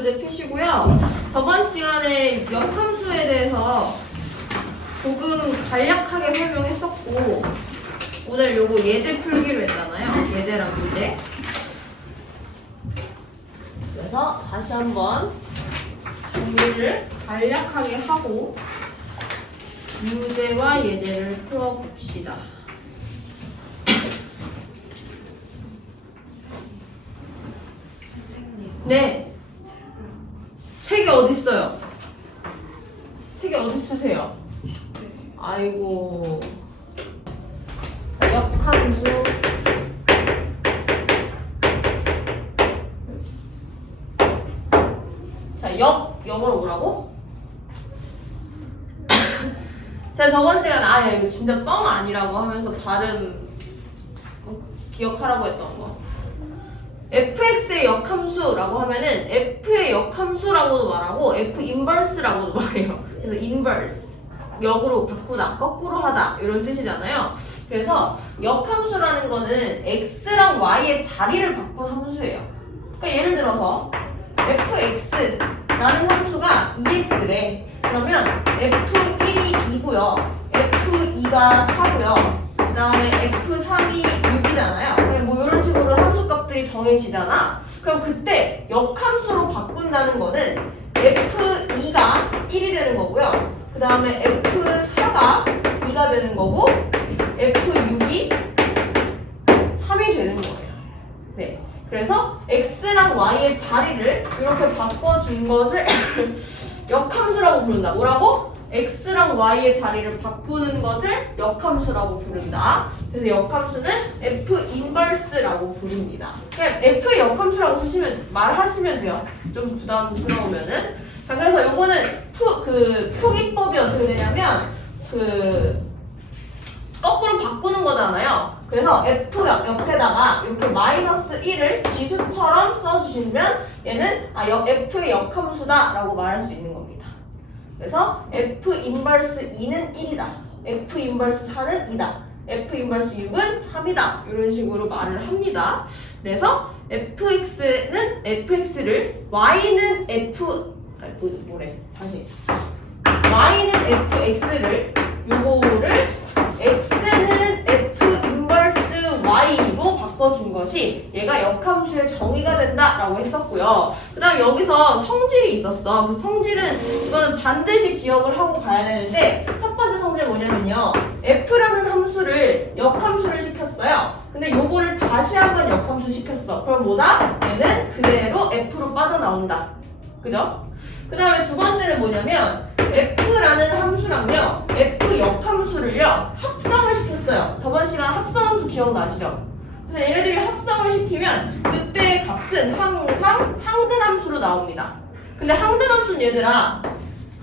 교재 펴시고요. 저번 시간에 역함수에 대해서 조금 간략하게 설명했었고 오늘 요거 예제 풀기로 했잖아요. 예제랑 교재. 그래서 다시 한번 정리를 간략하게 하고 유제와 예제를 풀어봅시다. 네. 책이 어디 있어요? 책이 어디 쓰세요? 아이고. 역함수. 자, 영어로 뭐라고? 제가 저번 시간에 야 이거 진짜 뻥 아니라고 하면서 발음 기억하라고 했던 거. fx의 역함수라고 하면은 f의 역함수라고도 말하고 f 인버스라고도 말해요. 그래서 인버스 역으로 바꾸다, 거꾸로 하다 이런 뜻이잖아요. 그래서 역함수라는 거는 x랑 y의 자리를 바꾼 함수예요. 그러니까 예를 들어서 fx라는 함수가 2x래. 그러면 f1이 2고요. f2가 4고요. 그 다음에 f3이 6이잖아요. 뭐 이런 식으로 함수값들이 정해지잖아. 그럼 그때 역함수로 바꾼다는 거는 f2가 1이 되는 거고요. 그 다음에 f4가 2가 되는 거고 f6이 3이 되는 거예요. 네. 그래서 x랑 y의 자리를 이렇게 바꿔준 것을 역함수라고 부른다. 뭐라고? x랑 y의 자리를 바꾸는 것을 역함수라고 부른다. 그래서 역함수는 f 인버스라고 부릅니다. 그냥 f의 역함수라고 쓰시면 말하시면 돼요. 좀 부담스러우면은. 자, 그래서 요거는 표기법이 어떻게 되냐면 거꾸로 바꾸는 거잖아요. 그래서 f 옆에다가 이렇게 마이너스 1을 지수처럼 써주시면 얘는 f의 역함수다라고 말할 수 있는 겁니다. 그래서 f 인버스 2는 1이다. f 인버스 4는 2다. f 인버스 6은 3이다. 이런 식으로 말을 합니다. 그래서 fx는 fx를 y는 y는 fx를 요거를 x는 f 인버스 y로 바꿔준 것이 얘가 역함수의 정의가 된다라고 했었고요. 그 다음에 여기서 성질이 있었어. 그 성질은 이거는 반드시 기억을 하고 가야 되는데 첫 번째 성질 뭐냐면요. f라는 함수를 역함수를 시켰어요. 근데 요거를 다시 한번 역함수 시켰어. 그럼 뭐다? 얘는 그대로 f로 빠져나온다. 그죠? 그 다음에 두 번째는 뭐냐면 f라는 함수랑요 f 역함수를요 합성을 시켰어요. 저번 시간 합성함수 기억나시죠? 그래서 얘네들이 합성을 시키면 그때의 값은 항상 상등함수로 나옵니다. 근데 항등함수는 얘들아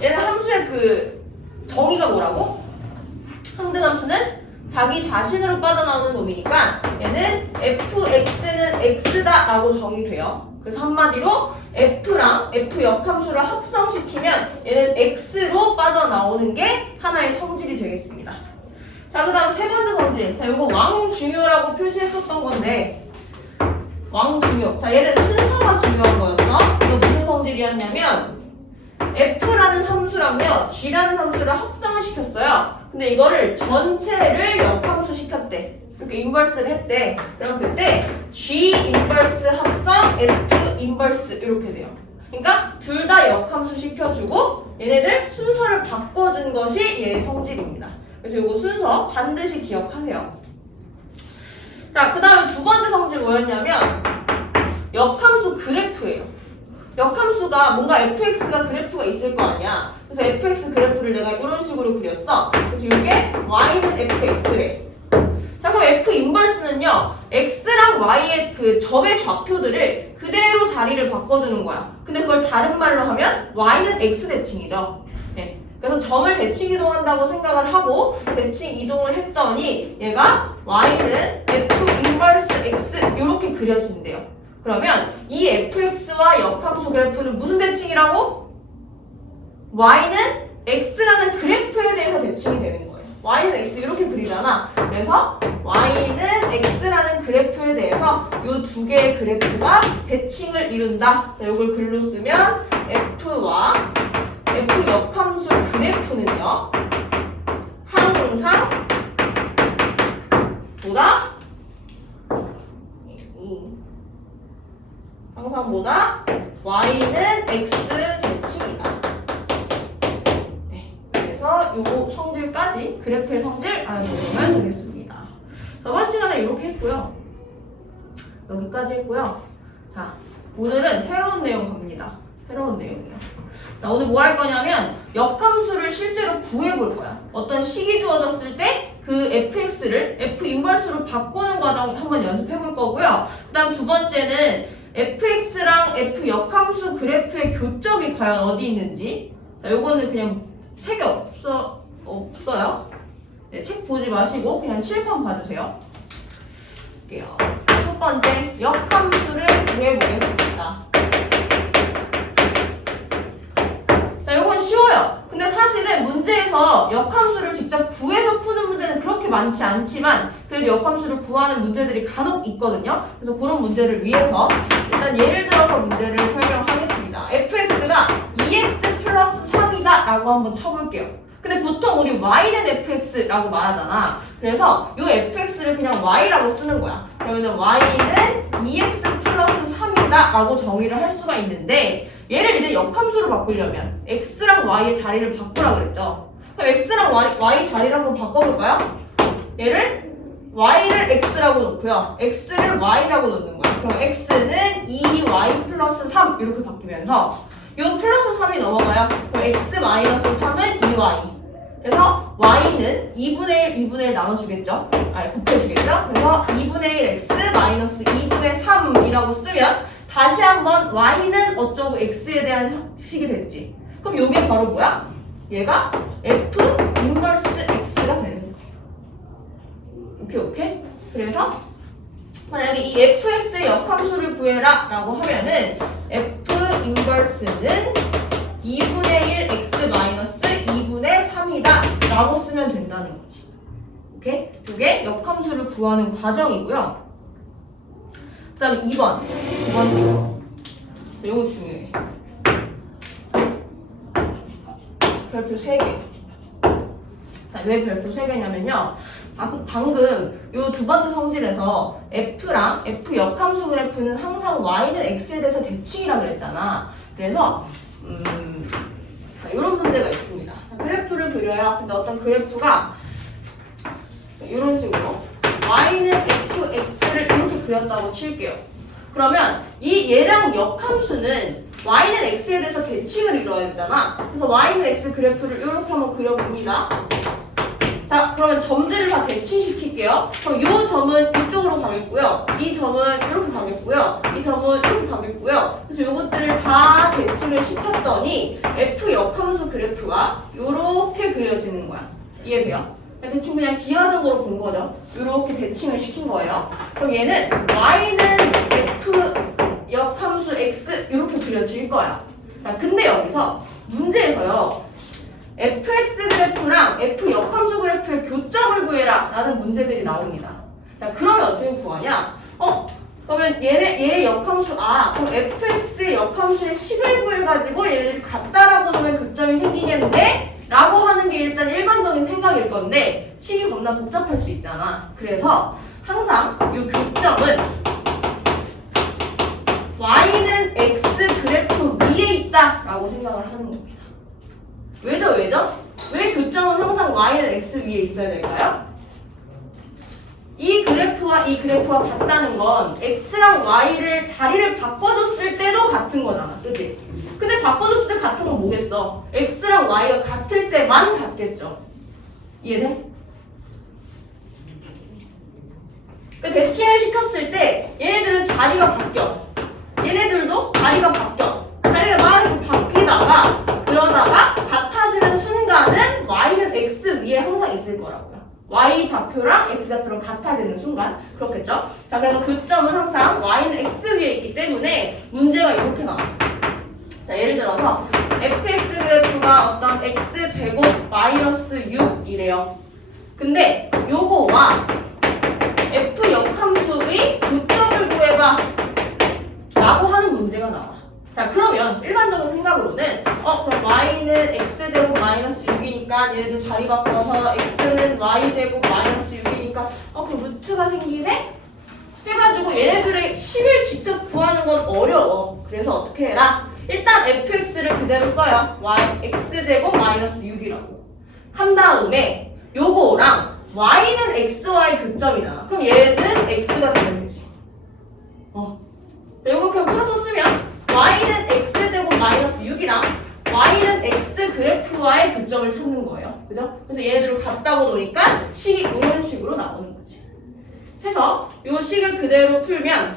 얘는 함수의 정의가 뭐라고? 항등함수는 자기 자신으로 빠져나오는 놈이니까 얘는 fx는 x다 라고 정의돼요. 그래서 한마디로 f랑 f 역함수를 합성시키면 얘는 x로 빠져나오는 게 하나의 성질이 되겠습니다. 자, 그 다음 세 번째 성질. 자, 이거 왕중요라고 표시했었던 건데 왕중요. 자, 얘는 순서가 중요한 거였어. 이거 무슨 성질이었냐면 f라는 함수랑요 g라는 함수를 합성을 시켰어요. 근데 이거를 전체를 역함수 시켰대. 이렇게 인버스를 했대. 그럼 그때 g 인버스 합성 f 인버스 이렇게 돼요. 그러니까 둘 다 역함수 시켜주고 얘네들 순서를 바꿔준 것이 얘의 성질입니다. 그래서 이거 순서 반드시 기억하세요. 자, 그 다음에 두 번째 성질 뭐였냐면 역함수 그래프예요. 역함수가 뭔가 fx가 그래프가 있을 거 아니야. 그래서 fx 그래프를 내가 이런 식으로 그렸어. 그래서 이게 y는 fx래. 자, 그럼 f 인버스는요 x랑 y의 점의 좌표들을 그대로 자리를 바꿔주는 거야. 근데 그걸 다른 말로 하면 y는 x 대칭이죠. 네. 그래서 점을 대칭 이동한다고 생각을 하고 대칭 이동을 했더니 얘가 y는 f 인버스 x 이렇게 그려진대요. 그러면 이 fx와 역함수 그래프는 무슨 대칭이라고? y는 x라는 그래프에 대해서 대칭이 되는 거예요. y는 x 이렇게 그리잖아. 그래서 y는 x라는 그래프에 대해서 이 두 개의 그래프가 대칭을 이룬다. 자, 이걸 글로 쓰면 f와 f 역함수 그래프는요 항상 보다 y는 x 대칭이다. 네, 그래서 요 성질까지 그래프의 성질 알아두시면 되겠습니다. 저번 시간에 이렇게 했고요. 여기까지 했고요. 자, 오늘은 새로운 내용 갑니다. 새로운 내용이요. 자, 오늘 뭐 할 거냐면 역함수를 실제로 구해볼 거야. 어떤 식이 주어졌을 때 그 fx를 f 인버스로 바꾸는 과정 한번 연습해 볼 거고요. 그 다음 두 번째는 fx랑 f 역함수 그래프의 교점이 과연 어디 있는지. 자, 요거는 그냥 책에 없어요. 네, 책 보지 마시고 그냥 칠판 봐주세요. 볼게요. 첫 번째, 역함수를 구해보겠습니다. 자, 요건 쉬워요. 근데 사실은 문제에서 역함수를 직접 구해서 푸는 문제는 그렇게 많지 않지만 그래도 역함수를 구하는 문제들이 간혹 있거든요. 그래서 그런 문제를 위해서 일단 예를 들어서 문제를 설명하겠습니다. fx가 2x 플러스 3이다 라고 한번 쳐볼게요. 근데 보통 우리 y는 fx라고 말하잖아. 그래서 이 fx를 그냥 y라고 쓰는 거야. 그러면 y는 2x 플러스 3이다 라고 정의를 할 수가 있는데 얘를 이제 역함수로 바꾸려면 x랑 y의 자리를 바꾸라 그랬죠. 그럼 x랑 y 자리를 한번 바꿔볼까요? 얘를 y를 x라고 놓고요. x를 y라고 놓는 거야. 그럼 x는 2y 플러스 3 이렇게 바뀌면서 이 플러스 3이 넘어가요. 그럼 x 마이너스 3은 2y. 그래서 y는 2분의 1, 2분의 1 나눠주겠죠? 곱해주겠죠? 그래서 2분의 1 x 마이너스 2분의 3이라고 쓰면 다시 한번 y는 어쩌고 x에 대한 식이 됐지. 그럼 이게 바로 뭐야? 얘가 f 인버스 x가 되는 거예요. 오케이? 그래서 만약에 이 fx의 역함수를 구해라 라고 하면은 f 인버스는 2분의 1 x 마이너스 2분의 3이다 라고 쓰면 된다는 거지. 오케이? 이게 역함수를 구하는 과정이고요. 그 다음에 2번 두 번째 이거 중요해. 별표 3개. 자, 왜 별표 3개냐면요 방금 요 두 번째 성질에서 f랑 f 역함수 그래프는 항상 y는 x에 대해서 대칭이라 그랬잖아. 그래서 자, 이런 문제가 있습니다. 자, 그래프를 그려요. 근데 어떤 그래프가 이런 식으로 y는 fx를 이렇게 그렸다고 칠게요. 그러면 이 얘랑 역함수는 y는 x에 대해서 대칭을 이루어야 되잖아. 그래서 y는 x 그래프를 이렇게 한번 그려봅니다. 자, 그러면 점들을 다 대칭시킬게요. 그럼 이 점은 이쪽으로 가겠고요. 이 점은 이렇게 가겠고요. 이 점은 이렇게 가겠고요. 그래서 이것들을 다 대칭을 시켰더니 f 역함수 그래프가 이렇게 그려지는 거야. 이해돼요? 대충 그냥 기하적으로 본 거죠. 이렇게 대칭을 시킨 거예요. 그럼 얘는 y는 f 역함수 x 이렇게 그려질 거야. 자, 근데 여기서 문제에서요. fx 그래프랑 f 역함수 그래프의 교점을 구해라 라는 문제들이 나옵니다. 자, 그러면 어떻게 구하냐? 그러면 얘 역함수 그럼 fx의 역함수의 식을 구해가지고 얘를 같다라고 하면 교점이 생기겠는데? 라고 하는 게 일단 일반적인 생각일 건데 식이 겁나 복잡할 수 있잖아. 그래서 항상 이 교점은 y는 x 그래프 위에 있다 라고 생각을 하는 겁니다. 왜죠? 왜 교점은 항상 y는 x 위에 있어야 될까요? 이 그래프와 이 그래프가 같다는 건 x랑 y를 자리를 바꿔줬을 때도 같은 거잖아. 그치? 근데 바꿔줬을 때 같은 건 뭐겠어? x랑 y가 같을 때만 같겠죠. 이해돼? 그러니까 대칭을 시켰을 때 얘네들은 자리가 바뀌어. 얘네들도 자리가 바뀌어. 자리가 막 이렇게 바뀌다가 그러다가 같아지는 순간은 y는 x 위에 항상 있을 거라고요. y 좌표랑 x 좌표랑 같아지는 순간 그렇겠죠? 자, 그래서 교점은 항상 y는 x 위에 있기 때문에 문제가 이렇게 나와요. 자, 예를 들어서 fx 그래프가 어떤 x제곱 마이너스 6이래요. 근데 요거와 f 역함수의 교점을 구해봐 라고 하는 문제가 나와. 자, 그러면 일반적인 생각으로는 그럼 y는 x제곱 마이너스 6이니까 얘네들 자리 바꿔서 x는 y제곱 마이너스 6이니까 그 루트가 생기네? 해가지고 얘네들의 식을 직접 구하는 건 어려워. 그래서 어떻게 해라? 일단 fx를 그대로 써요. x제곱 마이너스 6이라고 한 다음에 요거랑 y는 xy 교점이잖아. 그럼 얘는 x가 되면 되지. 요거 그냥 풀어서 쓰면 y는 x제곱 마이너스 6이랑 y는 x 그래프와의 교점을 찾는 거예요. 그죠? 그래서 얘네들을 같다고 놓으니까 식이 이런 식으로 나오는 거지. 해서 요 식을 그대로 풀면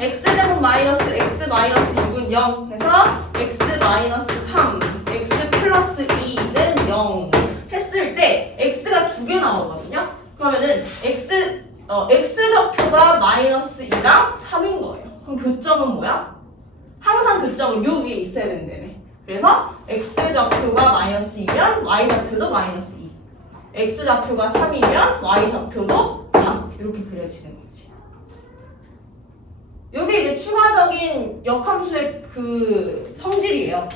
x제곱 마이너스 x 마이너스 6은 0 해서 x 마이너스 3, x 플러스 2는 0 했을 때 x가 2개 나오거든요. 그러면은 x좌표가 마이너스 2랑 3인 거예요. 그럼 교점은 뭐야? 항상 교점은 요 위에 있어야 된다며. 그래서 x좌표가 마이너스 2면 y좌표도 마이너스 2, x좌표가 3이면 y좌표도 3 이렇게 그려지는 거지. 요게 이제 추가적인 역함수의 그 성질이에요.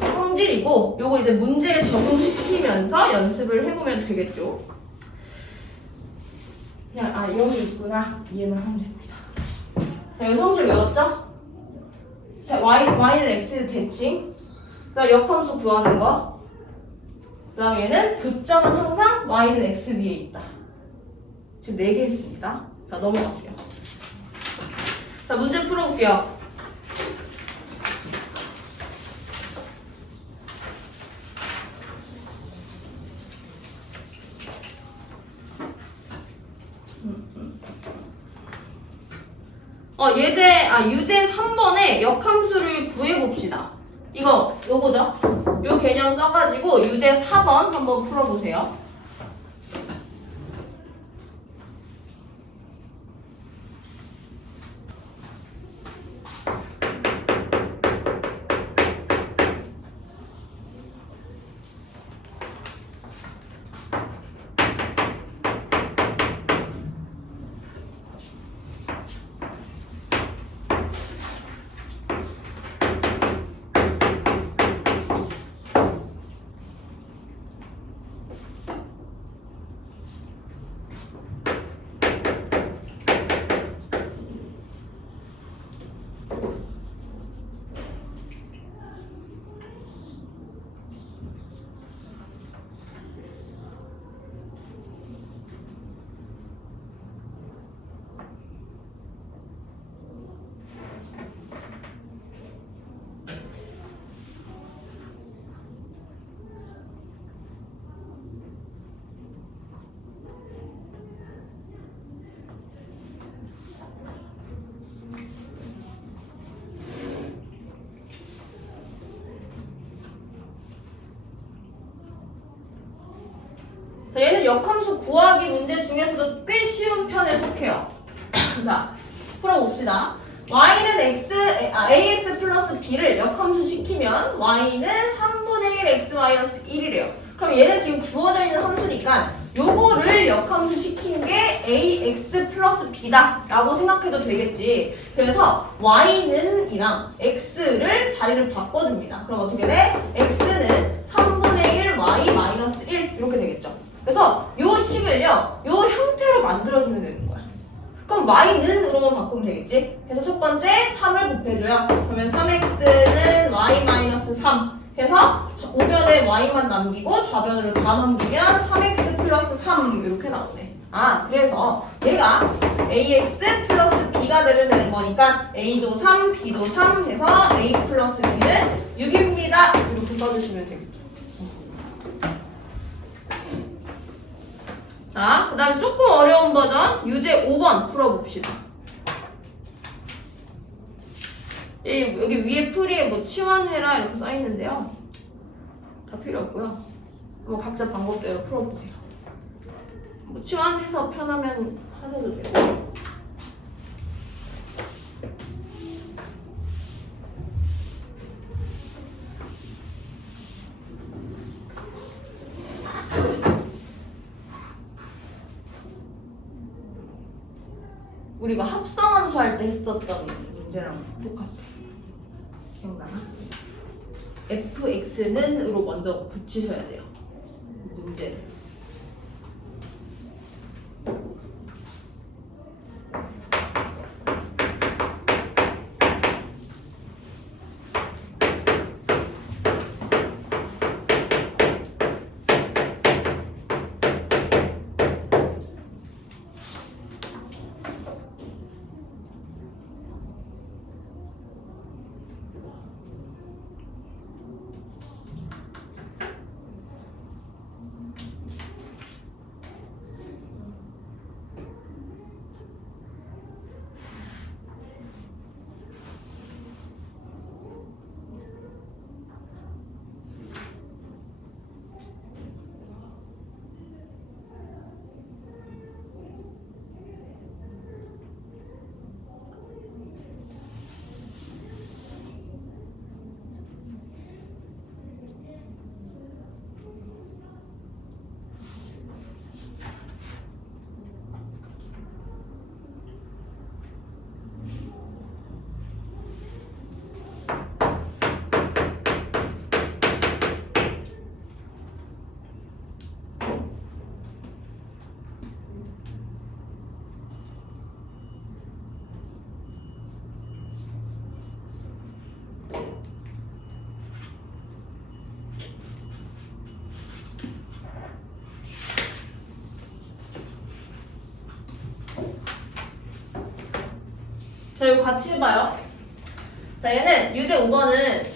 성질이고 요거 이제 문제에 적용시키면서 연습을 해보면 되겠죠. 그냥 여기 있구나 이해만 하면 됩니다. 자, 여기 성질 외웠죠? 자, y는 x 대칭, 그다음 역함수 구하는 거, 그다음 얘는 교점은 항상 y는 x 위에 있다. 지금 4개 했습니다. 자, 넘어갈게요. 자, 문제 풀어볼게요. 유제 3번에 역함수를 구해봅시다. 요거죠? 요 개념 써가지고 유제 4번 한번 풀어보세요. 자, 얘는 역함수 구하기 문제 중에서도 꽤 쉬운 편에 속해요. 자, 풀어봅시다. y는 ax 플러스 b를 역함수 시키면 y는 3분의 1 x 마이너스 1이래요. 그럼 얘는 지금 주어져 있는 함수니까 요거를 역함수 시킨 게 ax 플러스 b다 라고 생각해도 되겠지. 그래서 y는 이랑 x를 자리를 바꿔줍니다. 그럼 어떻게 돼? x는 3분의 1 y 마이너스 1 이렇게 되겠죠. 그래서 요 식을요 요 형태로 만들어주면 되는 거야. 그럼 y는 으로만 바꾸면 되겠지. 그래서 첫 번째 3을 곱해줘요. 그러면 3x는 y 마이너스 3 해서 우변에 y만 남기고 좌변으로 다 넘기면 3x 플러스 3 이렇게 나오네. 그래서 얘가 ax 플러스 b가 되는 거니까 a도 3, b도 3 해서 a 플러스 b는 6입니다. 이렇게 써주시면 되겠죠. 자, 그 다음 조금 어려운 버전 유제 5번 풀어봅시다. 여기 위에 풀이에 뭐 치환해라 이렇게 써있는데요. 다 필요 없고요. 뭐 각자 방법대로 풀어보세요. 뭐 치환해서 편하면 하셔도 되고. 우리가 합성함수 할 때 했었던 문제랑 똑같아. 기억나나? fx는으로 먼저 붙이셔야 돼요. 문제를. 자, 이거 같이 해봐요. 자, 얘는 유제 5번은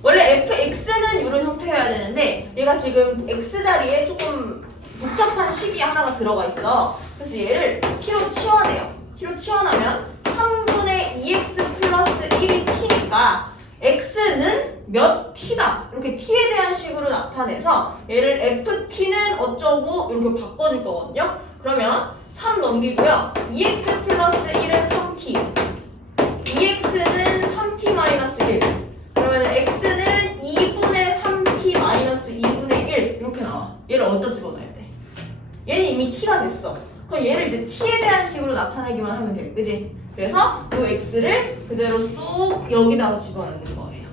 원래 fx는 이런 형태여야 되는데 얘가 지금 x 자리에 조금 복잡한 식이 하나가 들어가 있어. 그래서 얘를 t로 치환해요. t로 치환하면 3분의 2x 플러스 1이 t니까 x는 몇 t다. 이렇게 t에 대한 식으로 나타내서 얘를 ft는 어쩌고 이렇게 바꿔줄 거거든요. 그러면 3 넘기고요. 2x 플러스 1은 3t. 2x는 3t 마이너스 1. 그러면 x는 2분의 3t 마이너스 2분의 1. 이렇게 나와. 얘를 어디다 집어넣어야 돼? 얘는 이미 t가 됐어. 그럼 얘를 이제 t에 대한 식으로 나타내기만 하면 돼. 그지? 그래서 이 x를 그대로 쭉 여기다가 집어넣는 거예요.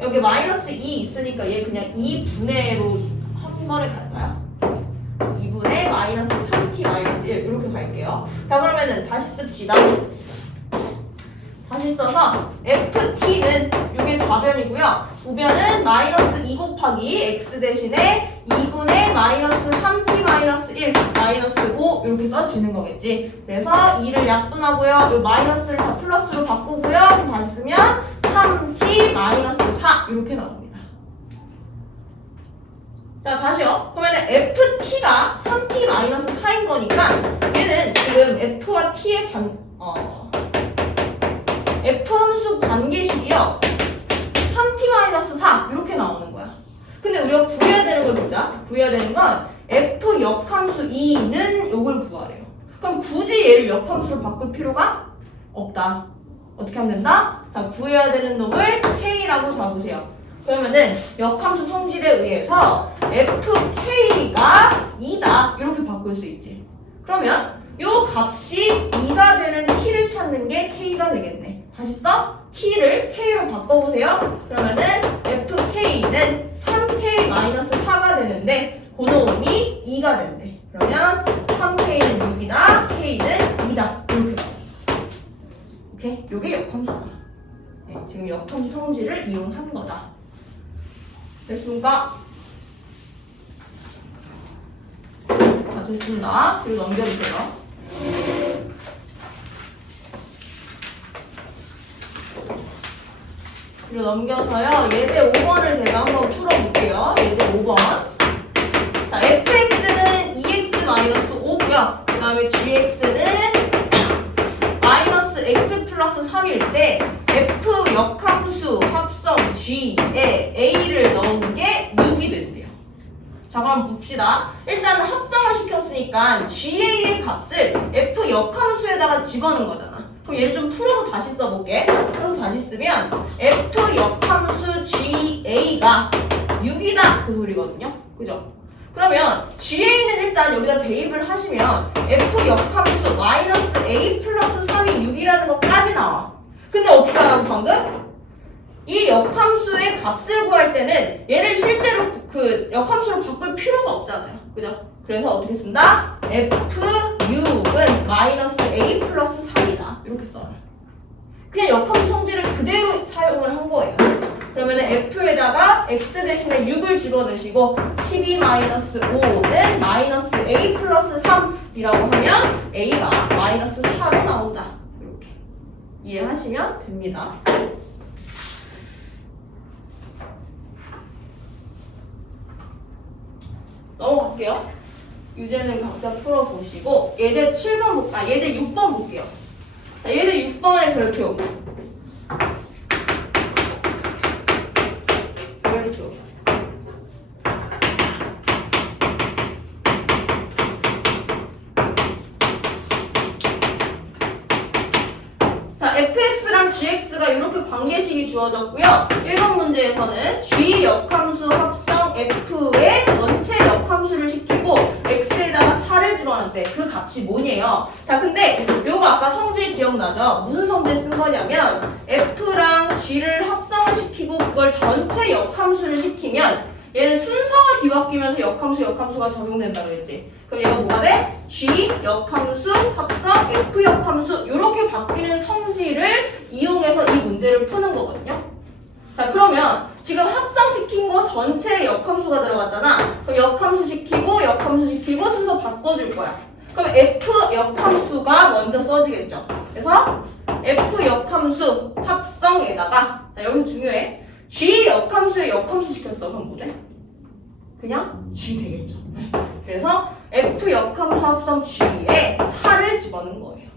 여기 마이너스 2 있으니까 얘 그냥 2분의로 한 번에 갈까요? 2분의 마이너스 3t 마이너스 1 이렇게 갈게요. 자, 그러면은 다시 씁시다. 다시 써서 ft는 이게 좌변이고요. 우변은 마이너스 2 곱하기 x 대신에 2분의 마이너스 3t 마이너스 1 마이너스 5 이렇게 써지는 거겠지. 그래서 2를 약분하고요. 이 마이너스를 다 플러스로 바꾸고요. 그럼 다시 쓰면 3t 마이너스 4 이렇게 나옵니다. 자, 다시요. 그러면 ft가 3t 마이너스 4인 거니까 얘는 지금 f와 t의 f 함수 관계식이요. 3t 마이너스 4 이렇게 나오는 거야. 근데 우리가 구해야 되는 걸 보자. 구해야 되는 건 f 역함수 2는 요걸 구하래요. 그럼 굳이 얘를 역함수로 바꿀 필요가 없다. 어떻게 하면 된다? 자, 구해야 되는 놈을 k라고 잡으세요. 그러면은 역함수 성질에 의해서 fk가 2다 이렇게 바꿀 수 있지. 그러면 요 값이 2가 되는 t를 찾는 게 k가 되겠네. 다시 써? t를 k로 바꿔보세요. 그러면은 fk는 3k-4가 되는데 고놈이 2가 된대. 그러면 3k는 6이다, k는 2다 이렇게 나옵니다. 오케이? 요게 역함수다. 네, 지금 역함수 성질을 이용한 거다. 됐습니까? 자, 됐습니다. 그리고 넘겨주세요. 그리고 넘겨서요. 예제 5번을 제가 한번 풀어볼게요. 예제 5번. 자, fx는 2x-5고요. 그 다음에 gx는 마이너스 x 플러스 3일 때 f 역함수 합성 g에 a를 넣은 게 6이 된대요. 자, 그럼 봅시다. 일단 합성을 시켰으니까 ga의 값을 f 역함수에다가 집어넣은 거잖아. 그럼 얘를 좀 풀어서 다시 써볼게. 풀어서 다시 쓰면 f 역함수 ga가 6이다 그 소리거든요. 그죠? 그러면 GA는 일단 여기다 대입을 하시면 F 역함수 마이너스 A 플러스 3이 6이라는 것까지 나와. 근데 어떻게 하라고 방금? 이 역함수의 값을 구할 때는 얘를 실제로 그 역함수로 바꿀 필요가 없잖아요. 그죠? 그래서 어떻게 쓴다? F6은 마이너스 A 플러스 3이다. 이렇게 써요. 그냥 역함수 성질을 그대로 사용을 한 거예요. 그러면 F에다가 X 대신에 6을 집어넣으시고 12-5는 마이너스 A 플러스 3이라고 하면 A가 마이너스 4로 나온다. 이렇게 이해하시면 됩니다. 넘어갈게요. 유제는 각자 풀어보시고 예제 7번 예제 6번 볼게요. 자, 예제 6번의 별표. 자, fx랑 gx가 이렇게 관계식이 주어졌고요. 1번 문제에서는 g 역함수 합성 f의 전체 역함수를 시키고 x에다가 4를 집어넣을 때 그 값이 뭐냐요? 자, 근데 요거 아까 성질 기억나죠? 무슨 성질 쓴 거냐면 f랑 g를 합성을 시키고 그걸 전체 역함수를 시키면 얘는 순서가 뒤바뀌면서 역함수가 적용된다 그랬지? 그럼 얘가 뭐가 돼? G 역함수 합성 F 역함수 이렇게 바뀌는 성질을 이용해서 이 문제를 푸는 거거든요. 자, 그러면 지금 합성시킨 거 전체 역함수가 들어갔잖아. 그럼 역함수 시키고 순서 바꿔줄 거야. 그럼 F 역함수가 먼저 써지겠죠. 그래서 F 역함수 합성에다가 자, 여기서 중요해. G 역함수에 역함수 시켰어. 그럼 뭐래? 그냥 G 되겠죠. 그래서 F 역함수 합성 G에 4를 집어넣은 거예요.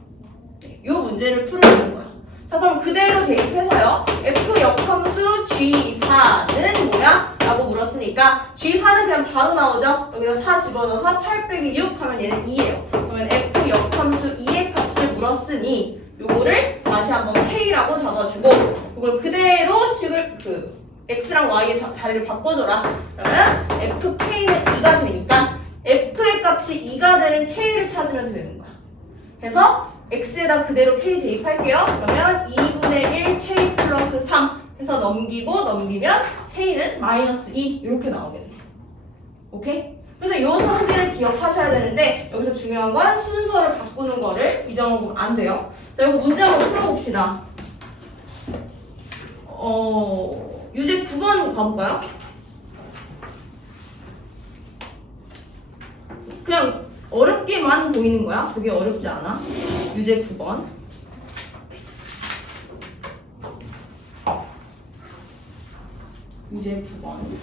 이 문제를 풀어보는 거야. 자, 그럼 그대로 대입해서요. F 역함수 G4는 뭐야? 라고 물었으니까 G4는 그냥 바로 나오죠? 여기다 4 집어넣어서 8 빼기 6 하면 얘는 2예요. 그러면 F 역함수 2의 값을 물었으니 요거를 다시 한번 K라고 적어주고 이걸 그대로 식을 X랑 Y의 자리를 바꿔줘라. 그러면 FK는 2가 되니까 F의 값이 2가 되는 K를 찾으면 되는 거야. 그래서 X에다 그대로 K 대입할게요. 그러면 2분의 1 K 플러스 3 해서 넘기면 K는 마이너스 2 이렇게 나오게 돼요. 오케이? 그래서 이 성질을 기억하셔야 되는데 여기서 중요한 건 순서를 바꾸는 거를 잊어먹으면 안 돼요. 자, 이거 문제 한번 풀어봅시다. 유제 9번 가볼까요? 그냥 어렵게만 보이는 거야. 그게 어렵지 않아. 유제 9번. 유제 9번.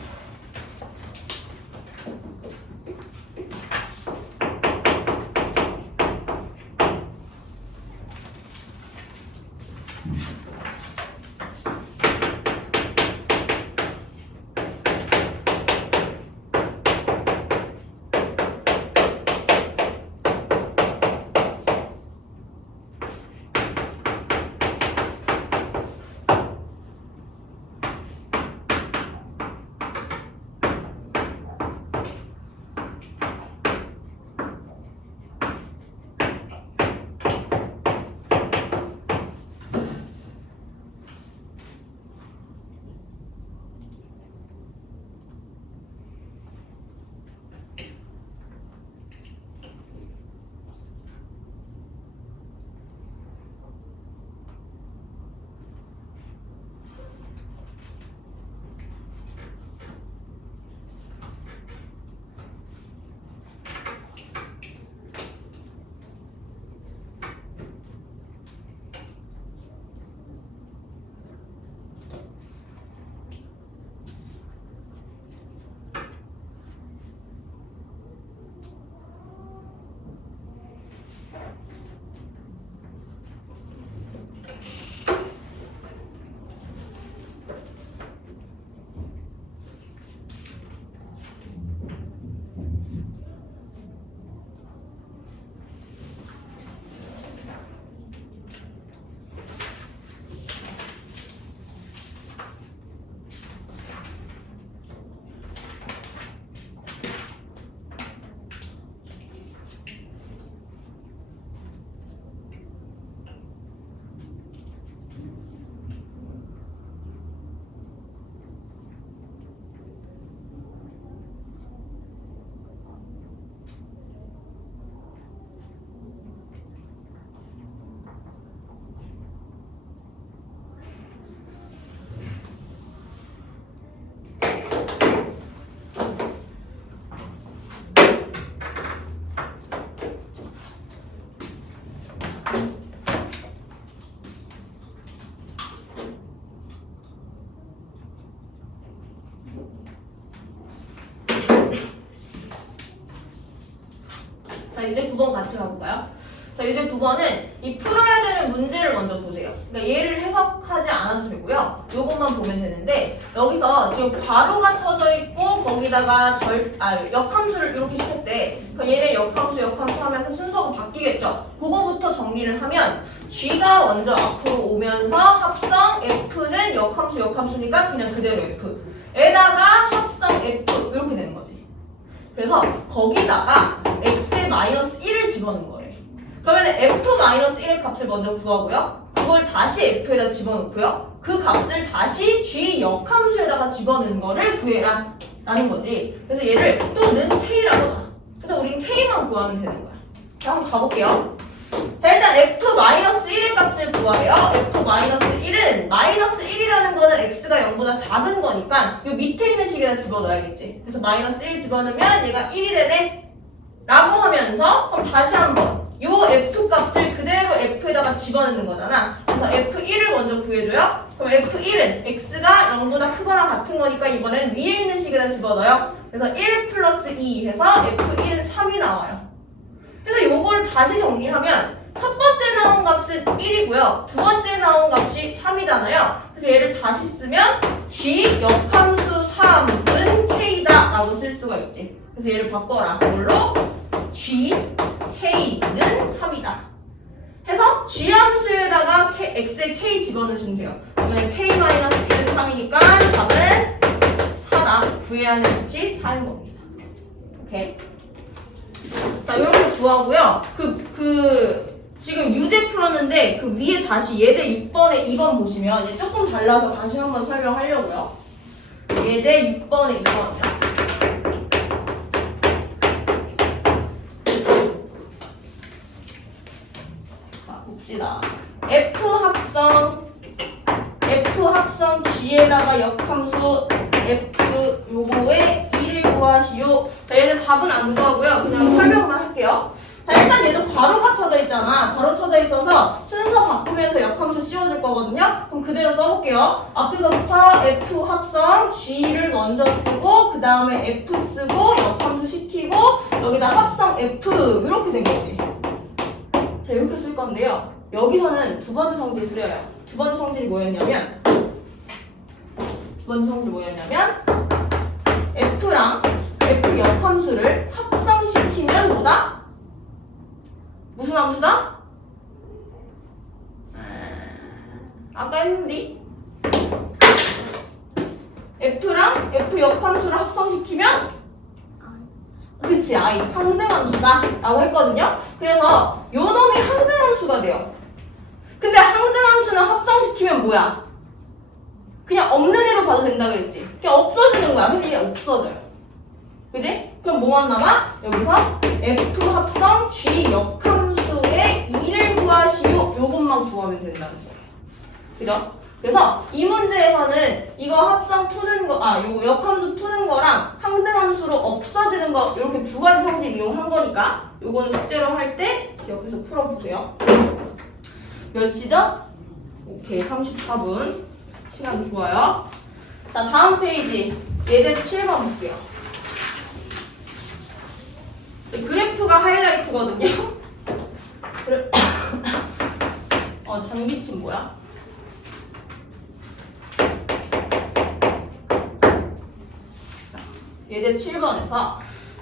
이제 9번 같이 가볼까요? 자, 이제 9번은 이 풀어야 되는 문제를 먼저 보세요. 그러니까 얘를 해석하지 않아도 되고요. 요것만 보면 되는데 여기서 지금 괄호가 쳐져 있고 거기다가 역함수를 이렇게 시켰대. 그럼 얘를 역함수 하면서 순서가 바뀌겠죠. 그거부터 정리를 하면 G가 먼저 앞으로 오면서 합성 F는 역함수니까 그냥 그대로 F. 에다가 합성 F 이렇게 되는 거지. 그래서 거기다가 X의 마이너스 1을 집어넣는 거래. 그러면 F-1의 값을 먼저 구하고요. 그걸 다시 F에다 집어넣고요. 그 값을 다시 G 역함수에다가 집어넣는 거를 구해라 라는 거지. 그래서 얘를 또 는 K라고 놔. 그래서 우린 K만 구하면 되는 거야. 자, 한번 가볼게요. 자, 일단 F-1의 값을 구하래요. F-1은 마이너스 1이라는 거는 X가 0보다 작은 거니까 이 밑에 있는 식에다 집어넣어야겠지. 그래서 마이너스 1 집어넣으면 얘가 1이 되네 라고 하면서 그럼 다시 한번 요 F 값을 그대로 F에다가 집어넣는 거잖아. 그래서 F1을 먼저 구해줘요. 그럼 F1은 X가 0보다 크거나 같은 거니까 이번엔 위에 있는 식에다 집어넣어요. 그래서 1 플러스 2 해서 F1은 3이 나와요. 그래서 요걸 다시 정리하면 첫 번째 나온 값은 1이고요. 두 번째 나온 값이 3이잖아요. 그래서 얘를 다시 쓰면 G 역함수 3은 K다 라고 쓸 수가 있지. 그래서 얘를 바꿔라. 이걸로 G, K는 3이다. 해서 G 함수에다가 X의 K 집어넣으시면 돼요. 그러면 K-1은 3이니까 답은 4다. 구해야 하는 위치 4인 겁니다. 오케이. 자, 이렇게 구하고요. 지금 유제 풀었는데 그 위에 다시 예제 6번에 2번 보시면 얘 조금 달라서 다시 한번 설명하려고요. 예제 6번에 2번이요. 봅시다. F 합성 G에다가 역함수 F 요거에 2를 구하시오. 자, 얘는 답은 안 구하고요. 그냥 설명만 할게요. 자, 일단 얘도 괄호가 쳐져 있잖아. 괄호 쳐져 있어서 순서 바꾸면서 역함수 씌워줄 거거든요. 그럼 그대로 써볼게요. 앞에서부터 F 합성 G를 먼저 쓰고 그 다음에 F 쓰고 역함수 시키고 여기다 합성 F 이렇게 된 거지. 자, 이렇게 쓸 건데요. 여기서는 두 번째 성질 쓰여요. 두 번째 성질이 뭐였냐면 F랑 F 역함수를 합성시키면 뭐다? 무슨 함수다? 아까 했는데 F랑 F 역함수를 합성시키면 그치, I 항등함수다 라고 했거든요. 그래서 요 놈이 항등함수가 돼요. 근데 항등함수는 합성시키면 뭐야? 그냥 없는 애로 봐도 된다 그랬지. 그냥 없어지는 거야. 근데 이게 없어져요. 그지? 그럼 뭐만 남아? 여기서 F 합성 G 역함수의 2를 구하시오. 요것만 구하면 된다는 거예요. 그죠? 그래서 이 문제에서는 이거 합성 푸는 거, 요거 역함수 푸는 거랑 항등함수로 없어지는 거 이렇게 두 가지 성질 이용한 거니까 요거는 숙제로 할 때 기억해서 풀어보세요. 몇 시죠? 오케이, 34분. 시간 좋아요. 자, 다음 페이지 예제 7번 볼게요. 그래프가 하이라이트거든요. 장기침 뭐야? 자, 예제 7번에서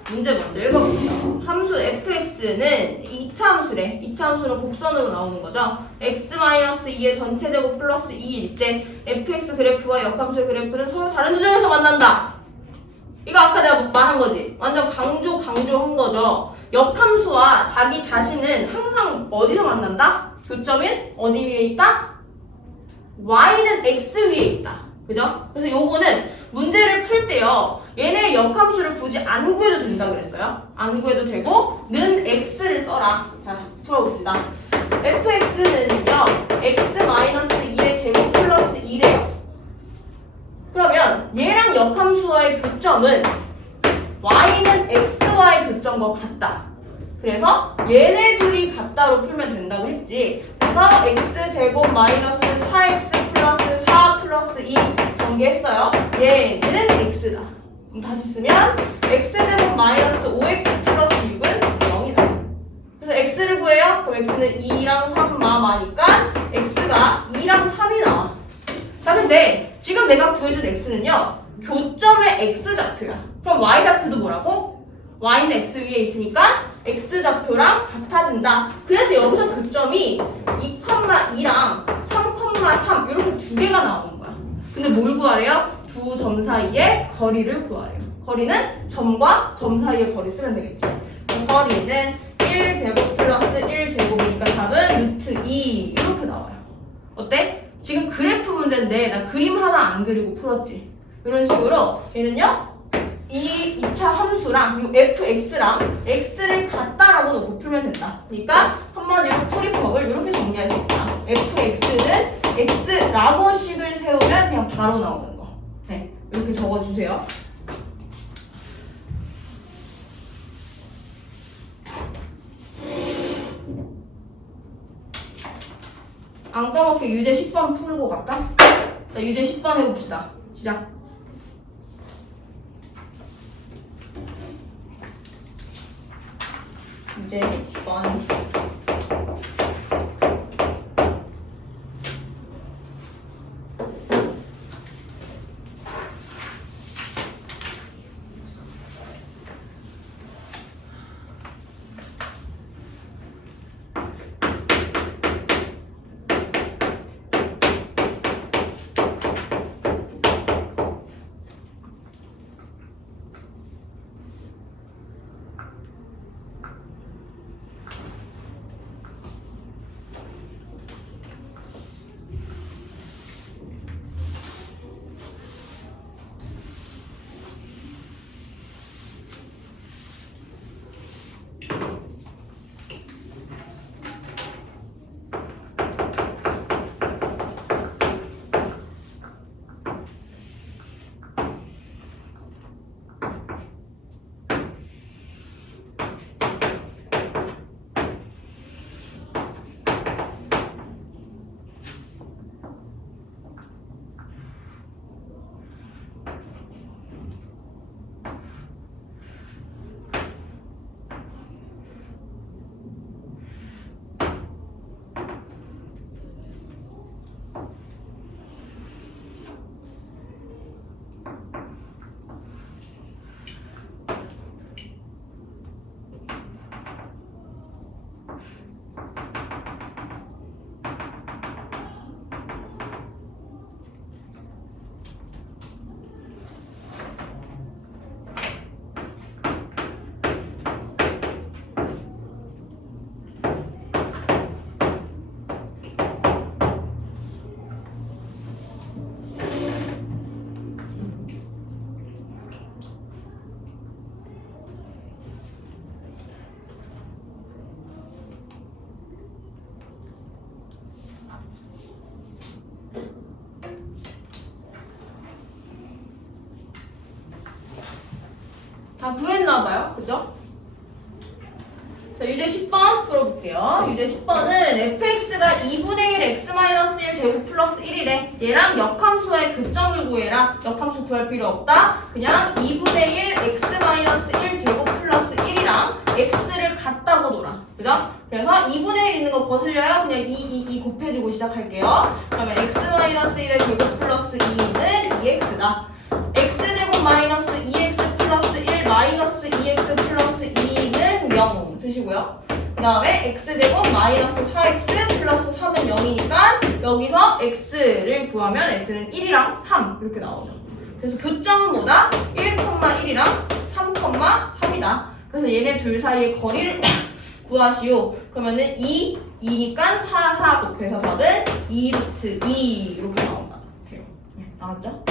문제 먼저 읽어볼게요. 함수 fx는 2차 함수래. 2차 함수는 곡선으로 나오는 거죠. x-2의 전체 제곱 플러스 2일 때 fx 그래프와 역함수의 그래프는 서로 다른 지점에서 만난다. 이거 아까 내가 말한 거지. 완전 강조한 거죠. 역함수와 자기 자신은 항상 어디서 만난다? 교점은 어디 위에 있다? y는 x 위에 있다. 그죠? 그래서 요거는 문제를 풀 때요. 얘네 역함수를 굳이 안 구해도 된다 그랬어요. 안 구해도 되고 는 x를 써라. 자, 풀어봅시다. fx는요. x-2의 제곱 플러스 2래요. 그러면 얘랑 역함수와의 교점은 y는 x와의 교점과 같다. 그래서 얘네 둘이 같다로 풀면 된다고 했지. 그래서 x제곱 마이너스 4x 플러스 4 플러스 2 전개했어요. 얘는 x다. 그럼 다시 쓰면 x제곱 마이너스 5x 플러스 6은 0이다. 그래서 x를 구해요. 그럼 x는 2랑 3마마니까 x가 2랑 3이 나와. 자, 근데 지금 내가 구해준 x는요. 교점의 x좌표야. 그럼 y좌표도 뭐라고? y는 x 위에 있으니까 x좌표랑 같아진다. 그래서 여기서 교점이 2,2랑 3,3 이렇게 두 개가 나오는 거야. 근데 뭘 구하래요? 두 점 사이의 거리를 구하래요. 거리는 점과 점 사이의 거리 쓰면 되겠지. 거리는 1제곱 플러스 1제곱이니까 답은 루트 2 이렇게 나와요. 어때? 지금 그래프 문제인데 나 그림 하나 안 그리고 풀었지. 이런 식으로 얘는요. 이 2차 함수랑 이 fx랑 x를 같다라고 놓고 풀면 된다. 그러니까 한마디로 풀이법을 이렇게 정리할 수 있다. fx는 x라고 식을 세우면 그냥 바로 나오는 거. 네, 이렇게 적어주세요. 안 까먹게 유제 10번 풀고 갈까? 자, 유제 10번 해봅시다. 시작. 유제 10번. 다 구했나봐요. 그죠? 자, 유제 10번 풀어볼게요. 유제 10번은 fx가 2분의 1 x-1 제곱 플러스 1이래. 얘랑 역함수의 교점을 구해라. 역함수 구할 필요 없다. 그냥 2분의 1 x-1 제곱 플러스 1이랑 x를 같다고 놀아. 그죠? 그래서 2분의 1 있는 거 거슬려요. 그냥 2 곱해주고 시작할게요. 그러면 x-1의 제곱 플러스 2는 2x다. x제곱 마이너스 2x 플러스 1 마이너스 2x 플러스 2는 0 쓰시고요. 그 다음에 x제곱 마이너스 4x 플러스 3은 0이니까 여기서 x를 구하면 x는 1이랑 3 이렇게 나오죠. 그래서 교점은 뭐다? 1,1이랑 3,3이다. 그래서 얘네 둘 사이의 거리를 구하시오. 그러면은 2니까 4, 4 곱해서 답은 2루트 2 이렇게 나온다. 이렇게 나왔죠?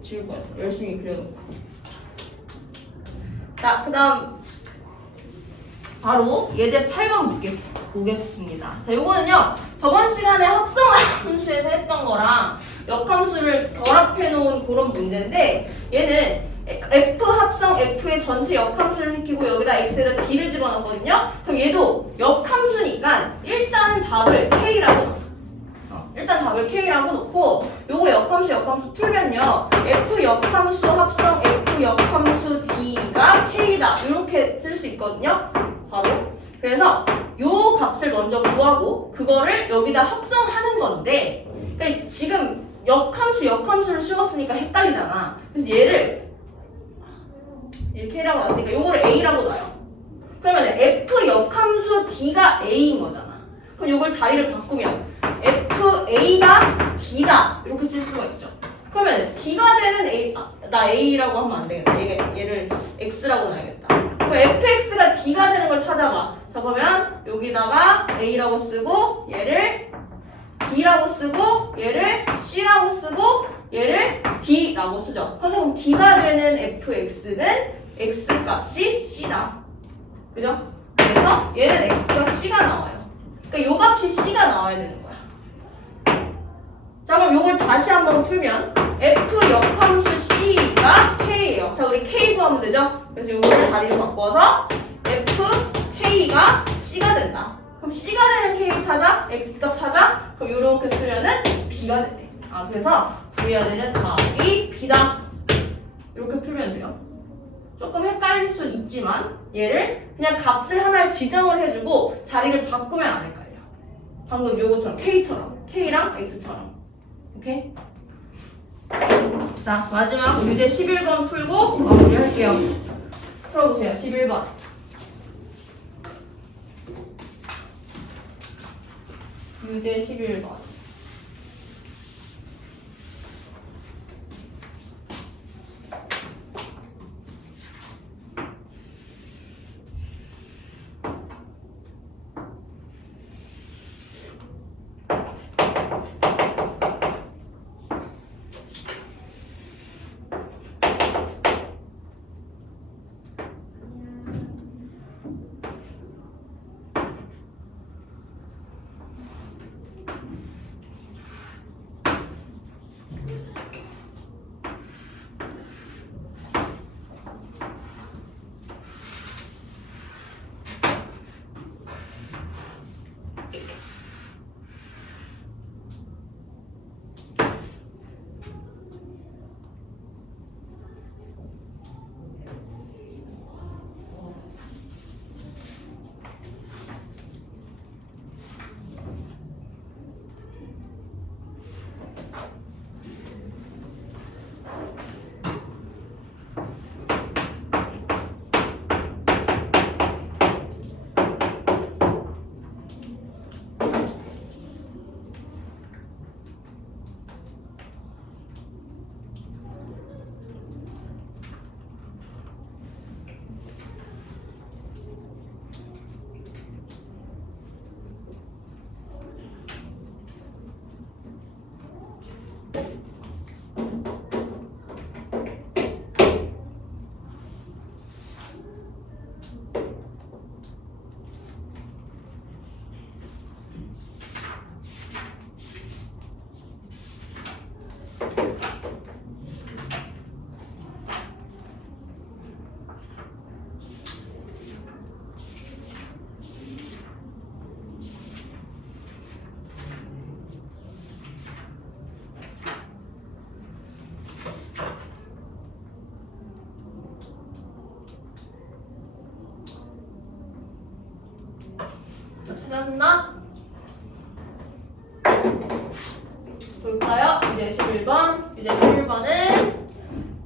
지울 거였어. 열심히 그려놓고. 자, 그 다음 바로 예제 8번 보겠습니다. 자, 요거는요 저번 시간에 합성함수에서 했던 거랑 역함수를 결합해 놓은 그런 문제인데, 얘는 F 합성 F의 전체 역함수를 시키고 여기다 X에다 D를 집어넣었거든요. 그럼 얘도 역함수니까 일단은 답을 K라고 넣어. 일단 답을 K라고 놓고 요거 역함수 풀면요 F 역함수 합성 F f 역함수 d가 k다 이렇게 쓸 수 있거든요. 바로. 그래서 요 값을 먼저 구하고 그거를 여기다 합성하는 건데, 그러니까 지금 역함수를 씌웠으니까 헷갈리잖아. 그래서 얘를 k라고 놨으니까 요거를 a라고 놔요. 그러면 f 역함수 d가 a인 거잖아. 그럼 요걸 자리를 바꾸면 fa가 d다 이렇게 쓸 수가 있죠. 그러면 d가 되는 a, 나 a라고 하면 안 되겠다. 얘를 x라고 놔야겠다. 그럼 fx가 d가 되는 걸 찾아봐. 자, 그러면 여기다가 a라고 쓰고 얘를 d라고 쓰고 얘를 c라고 쓰고 얘를 d라고 쓰죠. 그럼 d가 되는 fx는 x 값이 c다. 그죠? 그래서 얘는 x가 c가 나와요. 그러니까 요 값이 c가 나와야 되는 거야. 자, 그럼 요걸 다시 한번 풀면 f 역함수 c가 k예요. 자, 우리 k 구하면 되죠? 그래서 요거를 자리를 바꿔서 f k가 c가 된다. 그럼 c가 되는 k 찾아? x 값 찾아? 그럼 요렇게 쓰면은 b가 되네. 그래서 구해야 되는 답이 b다. 이렇게 풀면 돼요. 조금 헷갈릴 순 있지만 얘를 그냥 값을 하나를 지정을 해주고 자리를 바꾸면 안 헷갈려. 방금 요거처럼 k랑 x처럼. 오케이? 자, 마지막 유제 11번 풀고 마무리할게요. 풀어보세요. 11번. 유제 11번. 찾았나? 볼까요? 유제 11번. 유제 11번은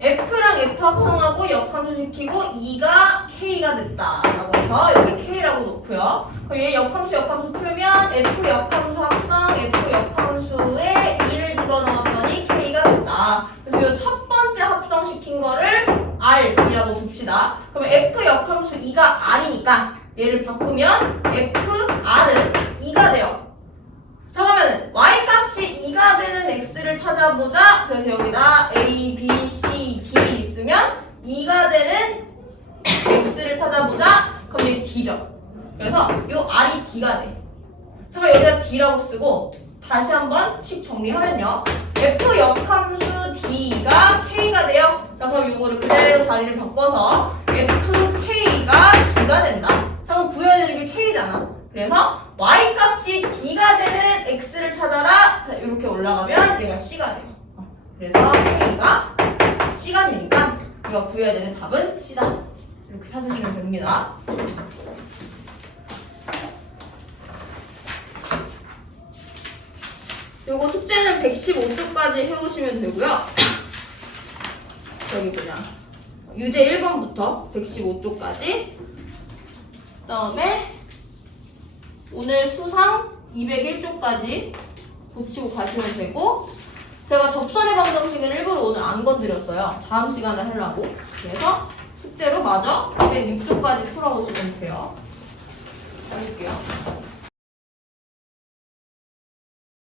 F랑 F 합성하고 역함수 시키고 2가 K가 됐다. 라고 해서 여기 K라고 놓고요. 그럼 얘 역함수 풀면 F 역함수 합성 F 역함수에 2를 집어넣었더니 K가 됐다. 그래서 이 첫 번째 합성시킨 거를 R이라고 둡시다. 그럼 F 역함수 2가 R이니까 얘를 바꾸면 FR은 2가 돼요. 자, 그러면 Y값이 2가 되는 X를 찾아보자. 그래서 여기다 A, B, C, D 있으면 2가 되는 X를 찾아보자. 그럼 얘 D죠. 그래서 이 R이 D가 돼. 잠깐 여기다 D라고 쓰고 다시 한번씩 정리하면요. F 역함수 D가 K가 돼요. 자, 그럼 이거를 그대로 자리를 바꿔서 FK가 D가 된다. 자, 그럼 구해야 되는 게 K잖아. 그래서 Y값이 D가 되는 X를 찾아라. 자, 이렇게 올라가면 얘가 C가 돼요. 그래서 K가 C가 되니까 우리가 구해야 되는 답은 C다. 이렇게 찾으시면 됩니다. 요거 숙제는 115쪽까지 해오시면 되고요. 여기 그냥 유제 1번부터 115쪽까지. 그 다음에 오늘 수상 201쪽까지 붙이고 가시면 되고, 제가 접선의 방정식은 일부러 오늘 안 건드렸어요. 다음 시간에 하려고. 그래서 숙제로 마저 206쪽까지 풀어오시면 돼요. 해볼게요.